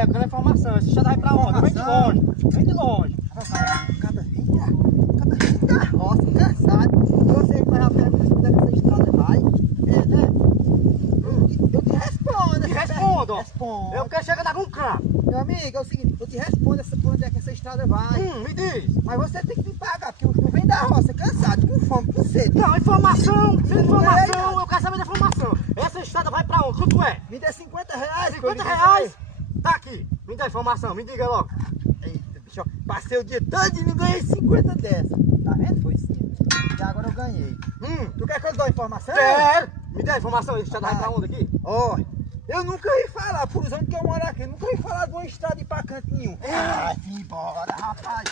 Eu quero informação. Essa estrada vai pra onde? Vem de longe. Vem de longe. Cada vez da roça, engraçado. Você que vai a pergunta onde é que essa estrada vai. É, né? Eu te respondo. Te respondo. Respondo. Eu quero chegar com canto. Meu amigo, é o seguinte, eu te respondo por onde é que essa estrada vai. Me diz. Mas você tem que me pagar, porque eu venho da roça, cansado, com fome, com sede. Não, informação. Sem informação. Eu quero saber da informação. Essa estrada vai pra onde? Quanto é? Me dê 50 reais. 50 reais? Tá aqui. Me dá a informação. Me diga logo. Eita, bicho, ó, passei o dia todo e não ganhei 50 dessa. Tá vendo? Foi sim. E agora eu ganhei. Tu quer que eu dê a informação? Quero. Me dá a informação. Essa estrada vai pra onde aqui? Ó, eu nunca ouvi falar, por exemplo, que eu moro aqui, eu nunca ouvi falar de uma estrada de pra canto nenhum. Ai, vim embora, rapaz.